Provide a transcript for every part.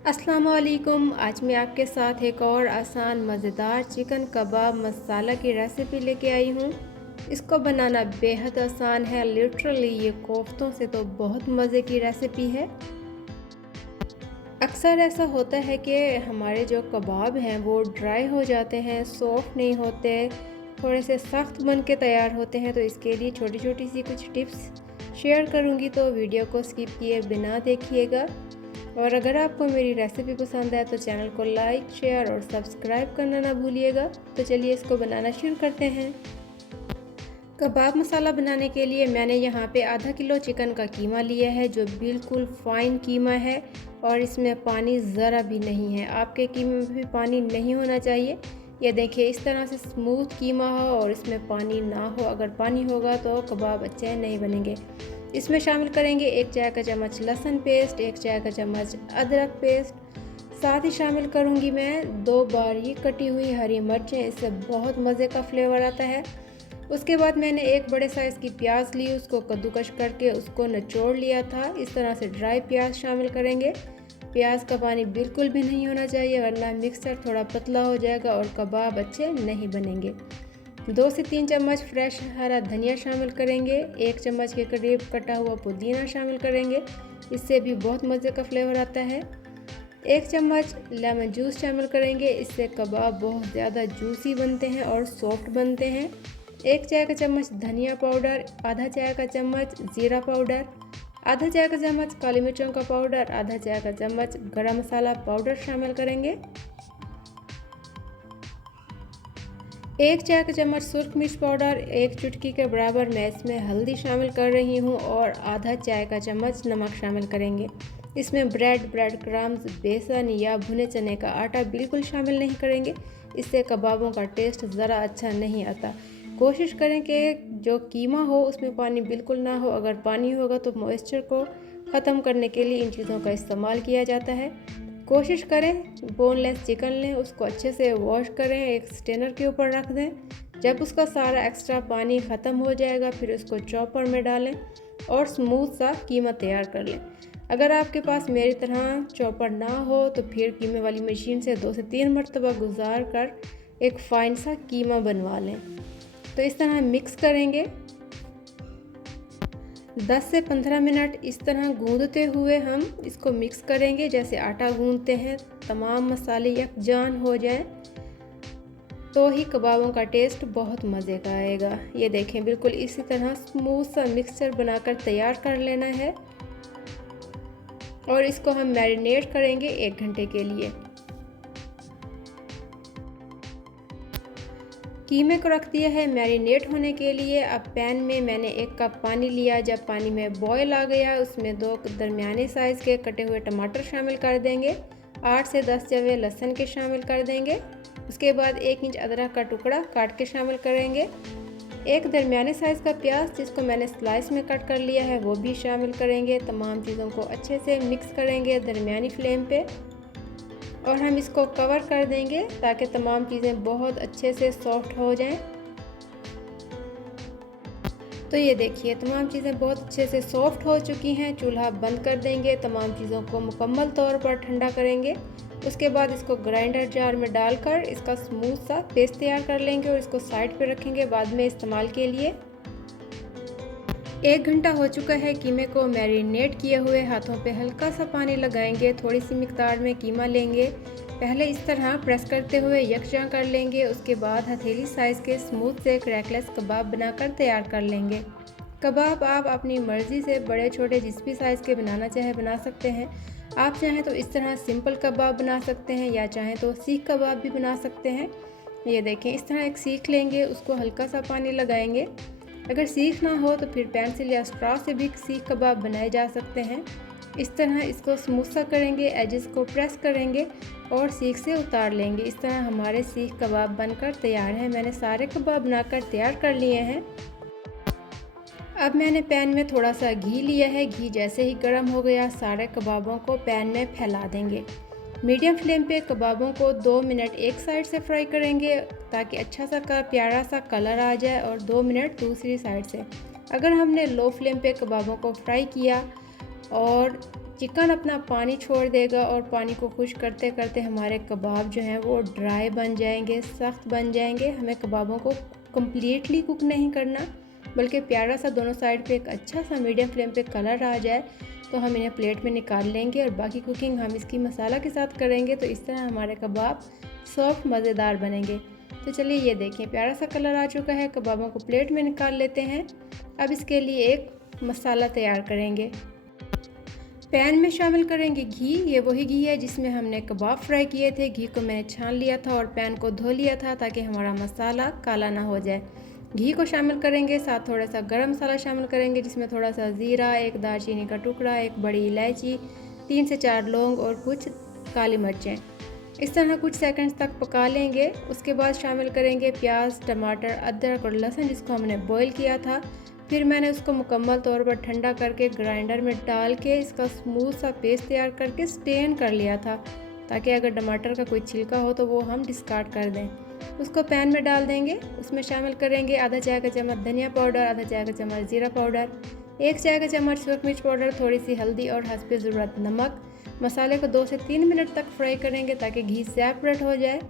अस्सलाम वालेकुम। आज मैं आपके साथ एक और आसान मज़ेदार चिकन कबाब मसाला की रेसिपी लेके आई हूँ। इसको बनाना बेहद आसान है। लिटरली ये कोफ्तों से तो बहुत मज़े की रेसिपी है। अक्सर ऐसा होता है कि हमारे जो कबाब हैं वो ड्राई हो जाते हैं, सॉफ्ट नहीं होते, थोड़े से सख्त बन के तैयार होते हैं। तो इसके लिए छोटी छोटी सी कुछ टिप्स शेयर करूँगी, तो वीडियो को स्किप किए बिना देखिएगा। और अगर आपको मेरी रेसिपी पसंद है तो चैनल को लाइक, शेयर और सब्सक्राइब करना ना भूलिएगा। तो चलिए इसको बनाना शुरू करते हैं। कबाब मसाला बनाने के लिए मैंने यहाँ पे आधा किलो चिकन का कीमा लिया है, जो बिल्कुल फ़ाइन कीमा है और इसमें पानी ज़रा भी नहीं है। आपके कीमे में भी पानी नहीं होना चाहिए। ये देखिए, इस तरह से स्मूथ कीमा हो और इसमें पानी ना हो। अगर पानी होगा तो कबाब अच्छे नहीं बनेंगे। इसमें शामिल करेंगे 1 चाय का चम्मच लहसुन पेस्ट, 1 चाय का चम्मच अदरक पेस्ट, साथ ही शामिल करूँगी मैं 2 बारीक कटी हुई हरी मिर्चें। इससे बहुत मज़े का फ्लेवर आता है। उसके बाद मैंने एक बड़े साइज़ की प्याज ली, उसको कद्दूकश करके उसको निचोड़ लिया था। इस तरह से ड्राई प्याज शामिल करेंगे। प्याज का पानी बिल्कुल भी नहीं होना चाहिए, वरना मिक्सचर थोड़ा पतला हो जाएगा और कबाब अच्छे नहीं बनेंगे। 2 से 3 चम्मच फ्रेश हरा धनिया शामिल करेंगे। 1 चम्मच के करीब कटा हुआ पुदीना शामिल करेंगे। इससे भी बहुत मज़े का फ्लेवर आता है। 1 चम्मच लेमन जूस शामिल करेंगे। इससे कबाब बहुत ज़्यादा जूसी बनते हैं और सॉफ्ट बनते हैं। 1 चाय का चम्मच धनिया पाउडर, आधा चाय का चम्मच ज़ीरा पाउडर, आधा चाय का चम्मच काली मिर्चों का पाउडर, आधा चाय का चम्मच गरम मसाला पाउडर शामिल करेंगे। 1 चाय का चम्मच सुर्ख मिर्च पाउडर, 1 चुटकी के बराबर मैं इसमें हल्दी शामिल कर रही हूँ और आधा चाय का चम्मच नमक शामिल करेंगे। इसमें ब्रेड क्रम्स, बेसन या भुने चने का आटा बिल्कुल शामिल नहीं करेंगे। इससे कबाबों का टेस्ट ज़रा अच्छा नहीं आता। कोशिश करें कि जो कीमा हो उसमें पानी बिल्कुल ना हो। अगर पानी होगा तो मॉइस्चर को ख़त्म करने के लिए इन चीज़ों का इस्तेमाल किया जाता है। कोशिश करें बोनलेस चिकन लें, उसको अच्छे से वॉश करें, एक स्ट्रेनर के ऊपर रख दें। जब उसका सारा एक्स्ट्रा पानी ख़त्म हो जाएगा फिर उसको चॉपर में डालें और स्मूथ सा कीमा तैयार कर लें। अगर आपके पास मेरी तरह चॉपर ना हो तो फिर कीमे वाली मशीन से 2 से 3 मरतबा गुजार कर एक फ़ाइन सा कीमा बनवा लें। तो इस तरह मिक्स करेंगे। 10 से 15 मिनट इस तरह गूंदते हुए हम इसको मिक्स करेंगे, जैसे आटा गूंदते हैं। तमाम मसाले यकजान हो जाएं तो ही कबाबों का टेस्ट बहुत मज़े का आएगा। ये देखें, बिल्कुल इसी तरह स्मूथ सा मिक्सचर बनाकर तैयार कर लेना है और इसको हम मैरिनेट करेंगे 1 घंटे के लिए। कीमे को रख दिया है मैरिनेट होने के लिए। अब पैन में मैंने 1 कप पानी लिया। जब पानी में बॉयल आ गया उसमें 2 दरमियाने साइज़ के कटे हुए टमाटर शामिल कर देंगे। 8 से 10 जवे लहसुन के शामिल कर देंगे। उसके बाद 1 इंच अदरक का टुकड़ा काट के शामिल करेंगे। 1 दरमियाने साइज़ का प्याज जिसको मैंने स्लाइस में कट कर लिया है वो भी शामिल करेंगे। तमाम चीज़ों को अच्छे से मिक्स करेंगे दरमियानी फ्लेम पे और हम इसको कवर कर देंगे ताकि तमाम चीज़ें बहुत अच्छे से सॉफ्ट हो जाएं। तो ये देखिए, तमाम चीज़ें बहुत अच्छे से सॉफ्ट हो चुकी हैं। चूल्हा बंद कर देंगे, तमाम चीज़ों को मुकम्मल तौर पर ठंडा करेंगे। उसके बाद इसको ग्राइंडर जार में डालकर इसका स्मूथ सा पेस्ट तैयार कर लेंगे और इसको साइड पे रखेंगे बाद में इस्तेमाल के लिए। 1 घंटा हो चुका है कीमे को मैरिनेट किए हुए। हाथों पे हल्का सा पानी लगाएंगे, थोड़ी सी मिकदार में कीमा लेंगे। पहले इस तरह प्रेस करते हुए यकजा कर लेंगे। उसके बाद हथेली साइज़ के स्मूथ से क्रैकलेस कबाब बनाकर तैयार कर लेंगे। कबाब आप अपनी मर्ज़ी से बड़े छोटे जिस भी साइज़ के बनाना चाहे बना सकते हैं। आप चाहें तो इस तरह सिंपल कबाब बना सकते हैं या चाहें तो सीख कबाब भी बना सकते हैं। ये देखें, इस तरह एक सीख लेंगे, उसको हल्का सा पानी लगाएंगे। अगर सीख ना हो तो फिर पेंसिल या स्ट्रॉ से भी सीख कबाब बनाए जा सकते हैं। इस तरह इसको स्मूथ सा करेंगे, एजेस को प्रेस करेंगे और सीख से उतार लेंगे। इस तरह हमारे सीख कबाब बनकर तैयार हैं। मैंने सारे कबाब बनाकर तैयार कर लिए हैं। अब मैंने पैन में थोड़ा सा घी लिया है। घी जैसे ही गर्म हो गया सारे कबाबों को पैन में फैला देंगे। मीडियम फ्लेम पे कबाबों को 2 मिनट एक साइड से फ्राई करेंगे ताकि अच्छा सा प्यारा सा कलर आ जाए और 2 मिनट दूसरी साइड से। अगर हमने लो फ्लेम पे कबाबों को फ्राई किया और चिकन अपना पानी छोड़ देगा और पानी को खुश करते करते हमारे कबाब जो हैं वो ड्राई बन जाएंगे, सख्त बन जाएंगे। हमें कबाबों को कम्प्लीटली कुक नहीं करना, बल्कि प्यारा सा दोनों साइड पे एक अच्छा सा मीडियम फ्लेम पे कलर आ जाए तो हम इन्हें प्लेट में निकाल लेंगे और बाकी कुकिंग हम इसकी मसाला के साथ करेंगे। तो इस तरह हमारे कबाब सॉफ्ट मज़ेदार बनेंगे। तो चलिए ये देखें प्यारा सा कलर आ चुका है। कबाबों को प्लेट में निकाल लेते हैं। अब इसके लिए एक मसाला तैयार करेंगे। पैन में शामिल करेंगे घी। ये वही घी है जिसमें हमने कबाब फ्राई किए थे। घी को मैंने छान लिया था और पैन को धो लिया था ताकि हमारा मसाला काला ना हो जाए। घी को शामिल करेंगे, साथ थोड़ा सा गरम मसाला शामिल करेंगे जिसमें थोड़ा सा ज़ीरा, एक दालचीनी का टुकड़ा, एक बड़ी इलायची, 3 से 4 लौंग और कुछ काली मिर्चें। इस तरह कुछ सेकंड्स तक पका लेंगे। उसके बाद शामिल करेंगे प्याज, टमाटर, अदरक और लहसुन जिसको हमने बॉईल किया था। फिर मैंने उसको मुकम्मल तौर पर ठंडा करके ग्राइंडर में डाल के इसका स्मूथ सा पेस्ट तैयार करके स्टेन कर लिया था ताकि अगर टमाटर का कोई छिलका हो तो वो हम डिस्कार्ड कर दें। उसको पैन में डाल देंगे। उसमें शामिल करेंगे आधा चाय का चम्मच धनिया पाउडर, आधा चाय का चम्मच जीरा पाउडर, 1 चाय का चम्मच सूरख मिर्च पाउडर, थोड़ी सी हल्दी और हस्बे ज़रूरत नमक। मसाले को 2 से 3 मिनट तक फ्राई करेंगे ताकि घी सेपरेट हो जाए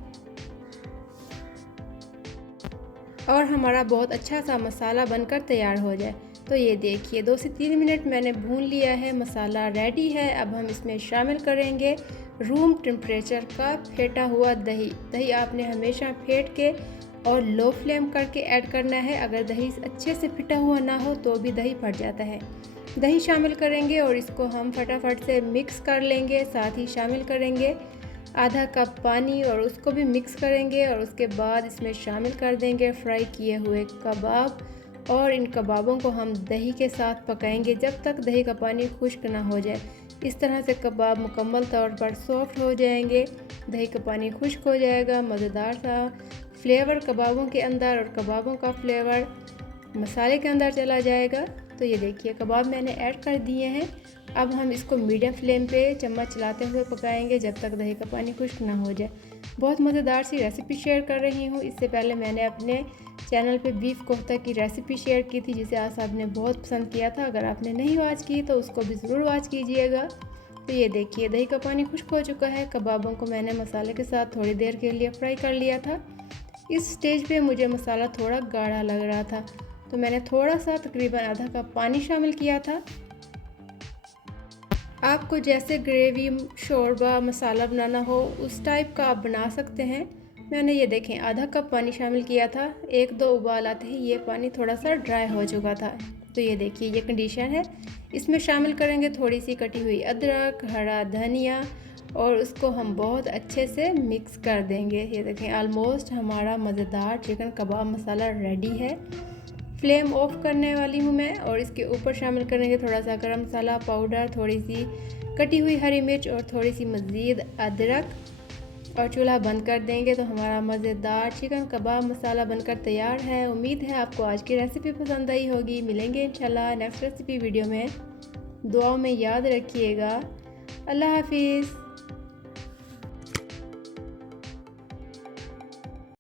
और हमारा बहुत अच्छा सा मसाला बनकर तैयार हो जाए। तो ये देखिए 2 से 3 मिनट मैंने भून लिया है, मसाला रेडी है। अब हम इसमें शामिल करेंगे रूम टेम्परेचर का फेंटा हुआ दही। दही आपने हमेशा फेंट के और लो फ्लेम करके ऐड करना है। अगर दही अच्छे से फिटा हुआ ना हो तो भी दही फट जाता है। दही शामिल करेंगे और इसको हम फटाफट से मिक्स कर लेंगे। साथ ही शामिल करेंगे आधा कप पानी और उसको भी मिक्स करेंगे और उसके बाद इसमें शामिल कर देंगे फ्राई किए हुए कबाब और इन कबाबों को हम दही के साथ पकाएंगे जब तक दही का पानी खुश्क ना हो जाए। इस तरह से कबाब मुकम्मल तौर पर सॉफ्ट हो जाएंगे, दही का पानी खुश्क हो जाएगा, मज़ेदार सा फ्लेवर कबाबों के अंदर और कबाबों का फ्लेवर मसाले के अंदर चला जाएगा। तो ये देखिए कबाब मैंने ऐड कर दिए हैं। अब हम इसको मीडियम फ्लेम पे चम्मच चलाते हुए पकाएंगे जब तक दही का पानी खुश्क ना हो जाए। बहुत मज़ेदार सी रेसिपी शेयर कर रही हूँ। इससे पहले मैंने अपने चैनल पे बीफ कोफ्ता की रेसिपी शेयर की थी जिसे आप सबने बहुत पसंद किया था। अगर आपने नहीं वॉच की तो उसको भी ज़रूर वॉच कीजिएगा। तो ये देखिए दही का पानी खुश्क हो चुका है। कबाबों को मैंने मसाले के साथ थोड़ी देर के लिए फ्राई कर लिया था। इस स्टेज पे मुझे मसाला थोड़ा गाढ़ा लग रहा था तो मैंने थोड़ा सा तकरीबन आधा कप पानी शामिल किया था। आपको जैसे ग्रेवी, शोरबा, मसाला बनाना हो उस टाइप का आप बना सकते हैं। मैंने ये देखें आधा कप पानी शामिल किया था। 1-2 उबाल आते ही ये पानी थोड़ा सा ड्राई हो चुका था। तो ये देखिए ये कंडीशन है। इसमें शामिल करेंगे थोड़ी सी कटी हुई अदरक, हरा धनिया और उसको हम बहुत अच्छे से मिक्स कर देंगे। ये देखें ऑलमोस्ट हमारा मज़ेदार चिकन कबाब मसाला रेडी है। फ्लेम ऑफ करने वाली हूँ मैं और इसके ऊपर शामिल करेंगे थोड़ा सा गरम मसाला पाउडर, थोड़ी सी कटी हुई हरी मिर्च और थोड़ी सी मज़ीद अदरक और चूल्हा बंद कर देंगे। तो हमारा मज़ेदार चिकन कबाब मसाला बनकर तैयार है। उम्मीद है आपको आज की रेसिपी पसंद आई होगी। मिलेंगे इंशाल्लाह नेक्स्ट रेसिपी वीडियो में। दुआओं में याद रखिएगा। अल्लाह हाफिज़।